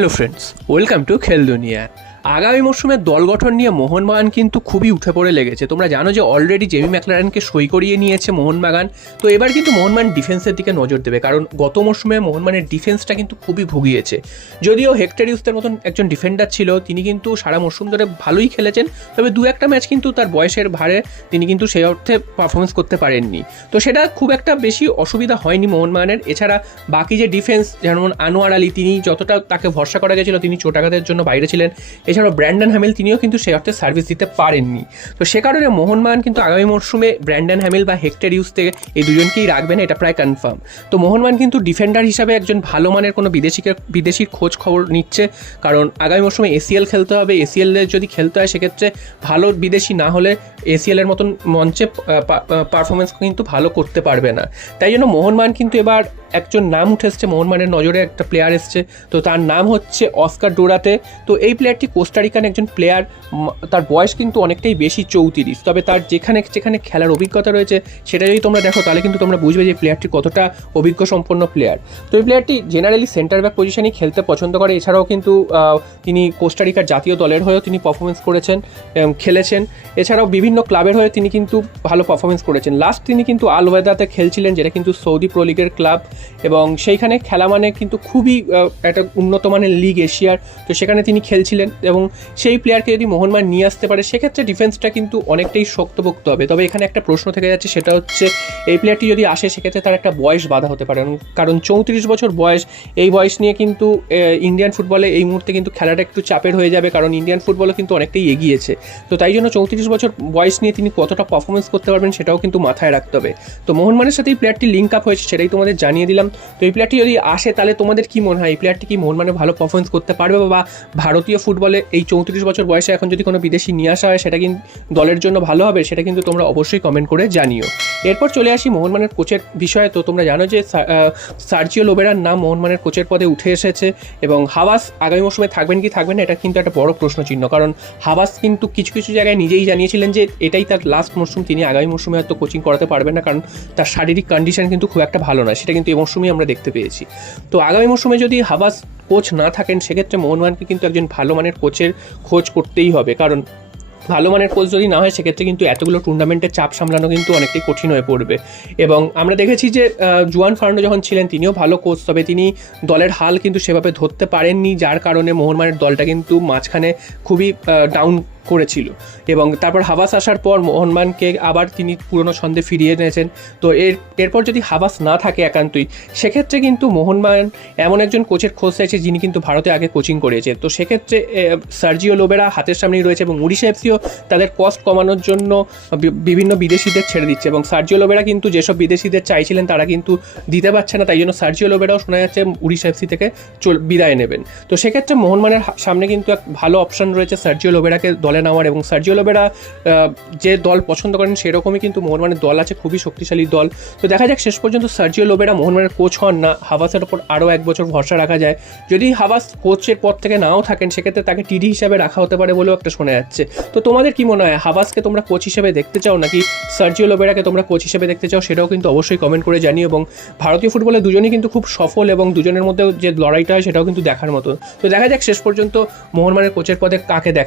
Hello friends, welcome to খেল দুনিয়া। আগামী মরশুমের দল গঠন নিয়ে মোহনবাগান কিন্তু খুবই উঠে পড়ে লেগেছে। তোমরা জানো যে অলরেডি জেমি ম্যাকলারেনকে সই করিয়ে নিয়েছে মোহনবাগান। তো এবার কিন্তু মোহনবাগান ডিফেন্সের দিকে নজর দেবে, কারণ গত মরশুমে মোহনবাগানের ডিফেন্সটা কিন্তু খুবই ভুগিয়েছে। যদিও হেক্টর ইউসের মতন একজন ডিফেন্ডার ছিল, তিনি কিন্তু সারা মরশুম ধরে ভালোই খেলেছেন, তবে দু একটা ম্যাচ কিন্তু তার বয়সের ভারে তিনি কিন্তু সেই অর্থে পারফরমেন্স করতে পারেননি। তো সেটা খুব একটা বেশি অসুবিধা হয়নি মোহনবাগানের। এছাড়া বাকি যে ডিফেন্স, যেমন আনোয়ার আলী, তিনি যতটা তাকে ভরসা করা গেছিল তিনি চোটাঘাতের জন্য বাইরে ছিলেন। এছাড়াও ব্র্যান্ডন হ্যামিল, তিনিও কিন্তু সেই অর্থে সার্ভিস দিতে পারেননি। তো সে কারণে মোহনবাগান কিন্তু আগামী মরশুমে ব্র্যান্ডন হ্যামিল বা হেক্টর ইউস থেকে এই দুজনকেই রাখবে না, এটা প্রায় কনফার্ম। তো মোহনবাগান কিন্তু ডিফেন্ডার হিসাবে একজন ভালো মানের কোনো বিদেশির খোঁজ খবর নিচ্ছে, কারণ আগামী মরশুমে এসিএল খেলতে হবে। এসিএল যদি খেলতে হয় সেক্ষেত্রে ভালো বিদেশি না হলে এসিএলের মতন মঞ্চে পারফরমেন্স কিন্তু ভালো করতে পারবে না। তাই জন্য মোহনবাগান কিন্তু এবার একজন নাম উঠে এসছে, মোহনবাগানের নজরে একটা প্লেয়ার এসছে। তো তার নাম হচ্ছে অস্কার ডোরাতে। তো এই প্লেয়ারটি কোস্টারিকান একজন প্লেয়ার, তার বয়স কিন্তু অনেকটাই বেশি, 34। তবে তার যেখানে খেলার অভিজ্ঞতা রয়েছে সেটা যদি তোমরা দেখো তাহলে কিন্তু তোমরা বুঝবে যে প্লেয়ারটি কতটা অভিজ্ঞ সম্পন্ন প্লেয়ার। তো এই প্লেয়ারটি জেনারেলি সেন্টার ব্যাক পজিশনেই খেলতে পছন্দ করে। এছাড়াও কিন্তু তিনি কোস্টারিকার জাতীয় দলের হয়েও তিনি পারফরমেন্স করেছেন, খেলেছেন। এছাড়াও বিভিন্ন ক্লাবের হয়ে তিনি কিন্তু ভালো পারফরমেন্স করেছেন। লাস্ট তিনি কিন্তু আল ওয়েদাতে খেলছিলেন, যেটা কিন্তু সৌদি প্রো লিগের ক্লাব, এবং সেইখানে খেলা মানে কিন্তু খুবই একটা উন্নত মানের লিগ এশিয়ার। তো সেখানে তিনি খেলছিলেন, এবং সেই প্লেয়ারকে যদি মোহনবাগান নিয়ে আসতে পারে সেক্ষেত্রে ডিফেন্সটা কিন্তু অনেকটাই শক্তপোক্ত হবে। তবে এখানে একটা প্রশ্ন থেকে যাচ্ছে, সেটা হচ্ছে এই প্লেয়ারটি যদি আসে সেক্ষেত্রে তার একটা বয়স বাধা হতে পারে, কারণ 34 বছর বয়স। এই বয়স নিয়ে কিন্তু ইন্ডিয়ান ফুটবলে এই মুহূর্তে কিন্তু খেলাটা একটু চাপের হয়ে যাবে, কারণ ইন্ডিয়ান ফুটবলও কিন্তু অনেকটাই এগিয়েছে। তো তাই জন্য 34 বছর বয়স নিয়ে তিনি কতটা পারফরমেন্স করতে পারবেন সেটাও কিন্তু মাথায় রাখতে হবে। তো মোহনবাগানের সাথে এই প্লেয়ারটি লিঙ্ক আপ হয়েছে, সেটাই তোমাদের জানিয়ে দিলাম। তো এই প্লেয়ারটি যদি আসে তাহলে তোমাদের কি মনে হয়, এই প্লেয়ারটি কি মোহনবাগানে ভালো পারফরমেন্স করতে পারবে, বা ভারতীয় ফুটবলে এই 34 বছর বয়সে এখন যদি কোনো বিদেশি নিয়ে আসা হয় সেটা কিন্তু দলের জন্য ভালো হবে, সেটা কিন্তু তোমরা অবশ্যই কমেন্ট করে জানিও। এরপর চলে আসি মোহনবাগানের কোচের বিষয়ে। তো তোমরা জানো যে সার্জিও লোবেরার নাম মোহনবাগানের কোচের পদে উঠে এসেছে, এবং হাবাস আগামী মৌসুমে থাকবেন কি থাকবেন না এটা কিন্তু একটা বড় প্রশ্নচিহ্ন, কারণ হাবাস কিন্তু কিছু কিছু জায়গায় নিজেই জানিয়েছিলেন যে এটাই তার লাস্ট মরশুম, তিনি আগামী মরশুমে হয়তো কোচিং করাতে পারবেন না, কারণ তার শারীরিক কন্ডিশন কিন্তু খুব একটা ভালো নয়, সেটা কিন্তু এই মরশুমেই আমরা দেখতে পেয়েছি। তো আগামী মরশুমে যদি হাবাস কোচ না থাকেন সেক্ষেত্রে মোহনবাগানকে কিন্তু একজন ভালো মানের কোচের খোঁজ করতেই হবে, কারণ ভালো মানের কোচ যদি না হয় সেক্ষেত্রে কিন্তু এতগুলো টুর্নামেন্টের চাপ সামলানো কিন্তু অনেকটাই কঠিন হয়ে পড়বে। এবং আমরা দেখেছি যে জুয়ান ফার্নান্ডো যখন ছিলেন তিনিও ভালো কোচ, তবে তিনি দলের হাল কিন্তু সেভাবে ধরতে পারেননি, যার কারণে মোহনবাগানের দলটা কিন্তু মাঝখানে খুবই ডাউন করেছিল। এবং তারপর হাবাস আসার পর মোহনবাগানকে আবার তিনি পুরনো ছন্দে ফিরিয়ে এনেছেন। তো এরপর যদি হাবাস না থাকে একান্তই, সেক্ষেত্রে কিন্তু মোহনবাগান এমন একজন কোচের খোঁজ চাইছে যিনি কিন্তু ভারতে আগে কোচিং করেছে। তো সেক্ষেত্রে সার্জিও লোবেরা হাতের সামনেই রয়েছে, এবং উড়িষ্যা এফসিও তাদের কস্ট কমানোর জন্য বিভিন্ন বিদেশিদের ছেড়ে দিচ্ছে, এবং সার্জিও লোবেরা কিন্তু যেসব বিদেশিদের চাইছিলেন তারা কিন্তু দিতে পারছে না, তাই জন্য সার্জিও লোবেরাও শোনা যাচ্ছে উড়িষ্যা এফসি থেকে বিদায় নেবেন। তো সেক্ষেত্রে মোহনবাগানের সামনে কিন্তু এক ভালো অপশন রয়েছে সার্জিও লোবেরাকে দলে নেওয়ার, এবং সার্জিও লোবেরা যে দল পছন্দ করেন সেরকমই কিন্তু মোহনবাগানের দল আছে, খুবই শক্তিশালী দল। তো দেখা যাক শেষ পর্যন্ত সার্জিও লোবেরা মোহনবাগানের কোচ হন না, হাবাসের ওপর আরও 1 বছর ভরসা রাখা যায়। যদি হাবাস কোচের পদ থেকে নাও থাকেন সেক্ষেত্রে তাকে টিডি হিসাবে রাখা হতে পারে বলেও একটা শোনা যাচ্ছে। তো তোমাদের কি মনে হয়, হাবাসকে তোমরা কোচ হিসেবে দেখতে চাও নাকি সার্জিও লোবেরাকে তোমরা কোচ হিসেবে দেখতে চাও, সেটাও কিন্তু অবশ্যই কমেন্ট করে জানিও। এবং ভারতীয় ফুটবলে দুজনই কিন্তু খুব সফল, এবং দুজনের মধ্যে যে লড়াইটা হয় সেটাও কিন্তু দেখার মতো। তো দেখা যাক শেষ পর্যন্ত মোহনবাগানের কোচের পদে কাকে দেখা।